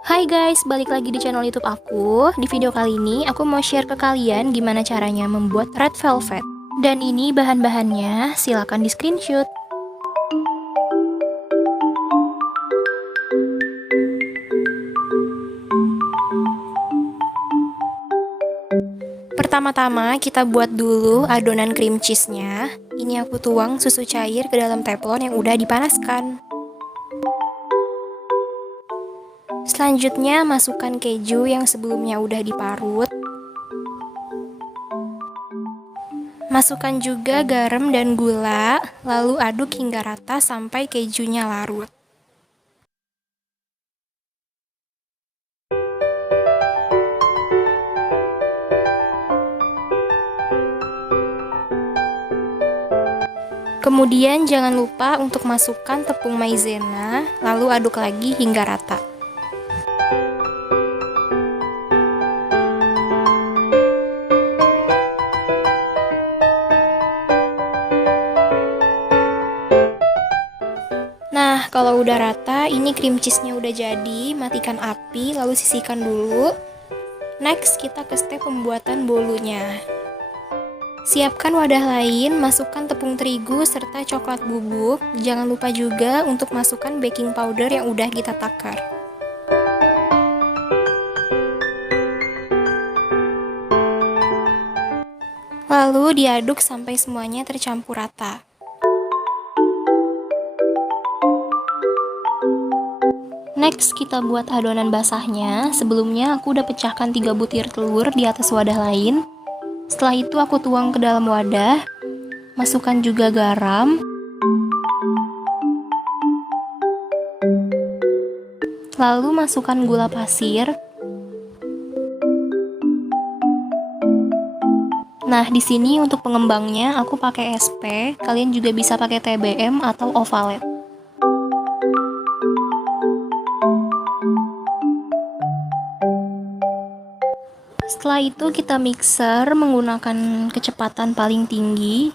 Hai guys, balik lagi di channel YouTube aku. Di video kali ini aku mau share ke kalian gimana caranya membuat red velvet. Dan ini bahan-bahannya, silakan di screenshot. Pertama-tama kita buat dulu adonan cream cheese-nya. Ini aku tuang susu cair ke dalam teflon yang udah dipanaskan. Selanjutnya masukkan keju yang sebelumnya udah diparut. Masukkan juga garam dan gula, lalu aduk hingga rata sampai kejunya larut. Kemudian jangan lupa untuk masukkan tepung maizena, lalu aduk lagi hingga rata. Nah, kalau udah rata, ini cream cheese-nya udah jadi, matikan api, lalu sisihkan dulu. Next, kita ke step pembuatan bolunya. Siapkan wadah lain, masukkan tepung terigu serta coklat bubuk. Jangan lupa juga untuk masukkan baking powder yang udah kita takar. Lalu diaduk sampai semuanya tercampur rata. Next, kita buat adonan basahnya. Sebelumnya aku udah pecahkan 3 butir telur di atas wadah lain. Setelah itu aku tuang ke dalam wadah, masukkan juga garam, lalu masukkan gula pasir. Nah, di sini untuk pengembangnya aku pakai SP, kalian juga bisa pakai TBM atau Ovalet. Setelah itu kita mixer menggunakan kecepatan paling tinggi.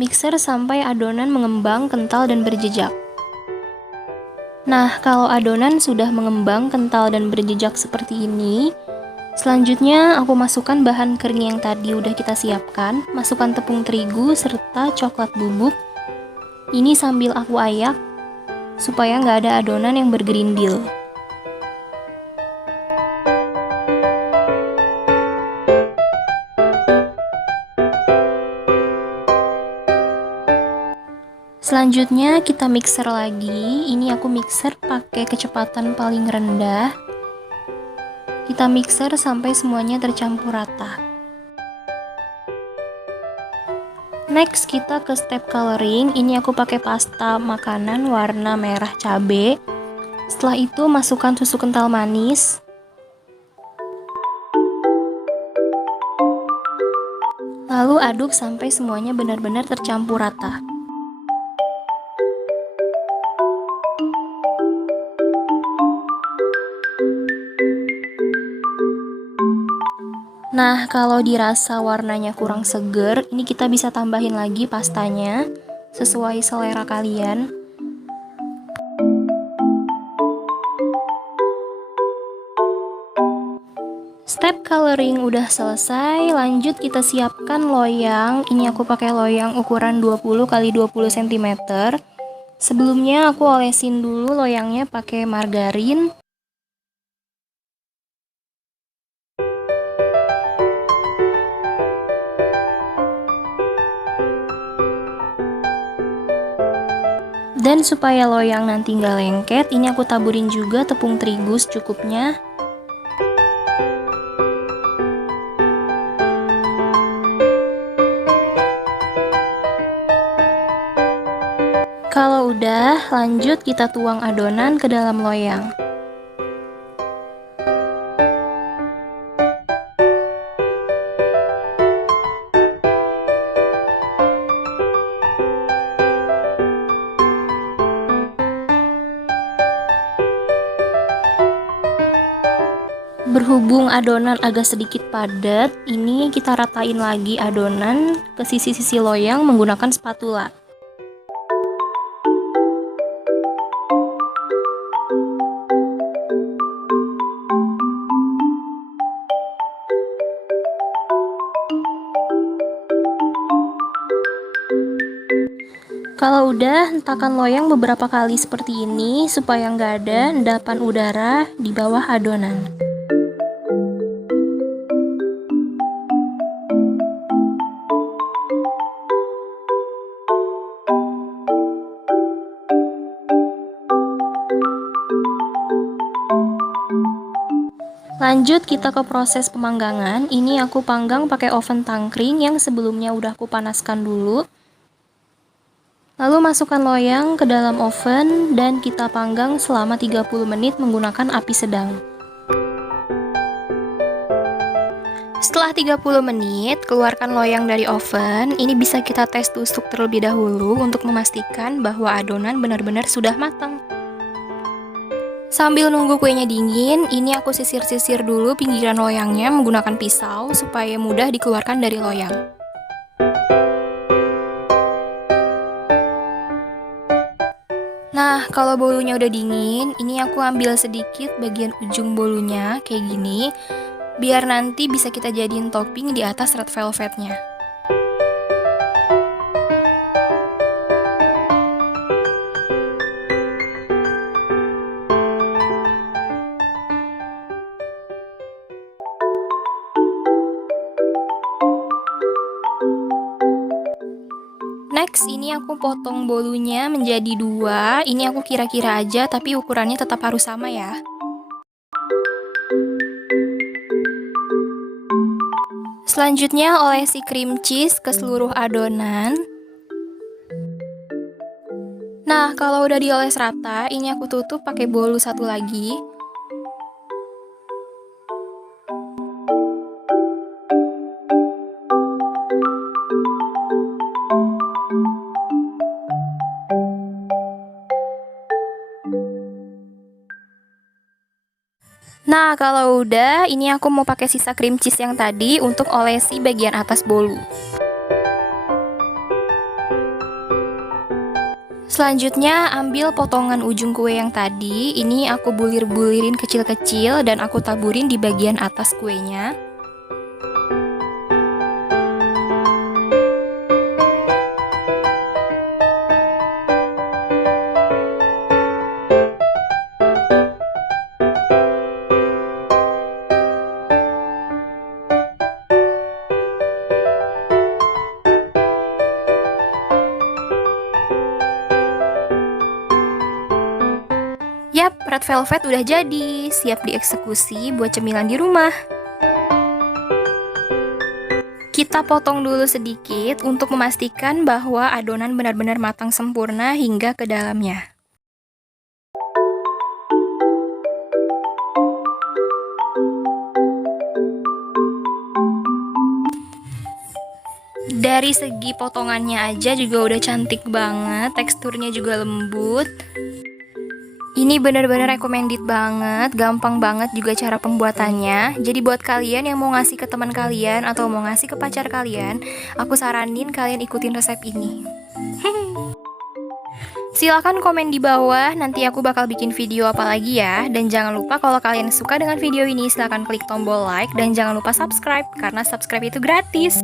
Mixer sampai adonan mengembang, kental, dan berjejak. Nah, kalau adonan sudah mengembang, kental, dan berjejak seperti ini, selanjutnya aku masukkan bahan kering yang tadi udah kita siapkan. Masukkan tepung terigu serta coklat bubuk. Ini sambil aku ayak supaya nggak ada adonan yang bergerindil. Selanjutnya kita mixer lagi. Ini aku mixer pakai kecepatan paling rendah. Kita mixer sampai semuanya tercampur rata. Next kita ke step coloring. Ini aku pakai pasta makanan warna merah cabe. Setelah itu masukkan susu kental manis. Lalu aduk sampai semuanya benar-benar tercampur rata. Nah, kalau dirasa warnanya kurang seger, ini kita bisa tambahin lagi pastanya sesuai selera kalian. Step coloring udah selesai, lanjut kita siapkan loyang. Ini aku pakai loyang ukuran 20 x 20 cm. Sebelumnya aku olesin dulu loyangnya pakai margarin. Dan supaya loyang nanti nggak lengket, ini aku taburin juga tepung terigu secukupnya. Kalau udah, lanjut kita tuang adonan ke dalam loyang. Berhubung adonan agak sedikit padat, ini kita ratain lagi adonan ke sisi-sisi loyang menggunakan spatula. Kalau udah, hentakan loyang beberapa kali seperti ini supaya nggak ada endapan udara di bawah adonan. Lanjut kita ke proses pemanggangan. Ini aku panggang pakai oven tangkring yang sebelumnya udah aku panaskan dulu. Lalu masukkan loyang ke dalam oven dan kita panggang selama 30 menit menggunakan api sedang. Setelah 30 menit, keluarkan loyang dari oven. Ini bisa kita tes tusuk terlebih dahulu untuk memastikan bahwa adonan benar-benar sudah matang. Sambil nunggu kuenya dingin, ini aku sisir-sisir dulu pinggiran loyangnya menggunakan pisau supaya mudah dikeluarkan dari loyang. Nah, kalau bolunya udah dingin, ini aku ambil sedikit bagian ujung bolunya kayak gini, biar nanti bisa kita jadiin topping di atas red velvetnya. Next, ini aku potong bolunya menjadi 2. Ini aku kira-kira aja, tapi ukurannya tetap harus sama ya. Selanjutnya, olesi cream cheese ke seluruh adonan. Nah, kalau udah dioles rata, ini aku tutup pakai bolu satu lagi. Nah, kalau udah, ini aku mau pakai sisa cream cheese yang tadi untuk olesi bagian atas bolu. Selanjutnya, ambil potongan ujung kue yang tadi. Ini aku bulir-bulirin kecil-kecil dan aku taburin di bagian atas kuenya. Yap, red velvet udah jadi, siap dieksekusi buat cemilan di rumah. Kita potong dulu sedikit untuk memastikan bahwa adonan benar-benar matang sempurna hingga ke dalamnya. Dari segi potongannya aja juga udah cantik banget, teksturnya juga lembut. Ini bener-bener recommended banget, gampang banget juga cara pembuatannya. Jadi buat kalian yang mau ngasih ke teman kalian atau mau ngasih ke pacar kalian, aku saranin kalian ikutin resep ini. Silahkan komen di bawah, nanti aku bakal bikin video apa lagi ya. Dan jangan lupa kalau kalian suka dengan video ini, silahkan klik tombol like dan jangan lupa subscribe, karena subscribe itu gratis.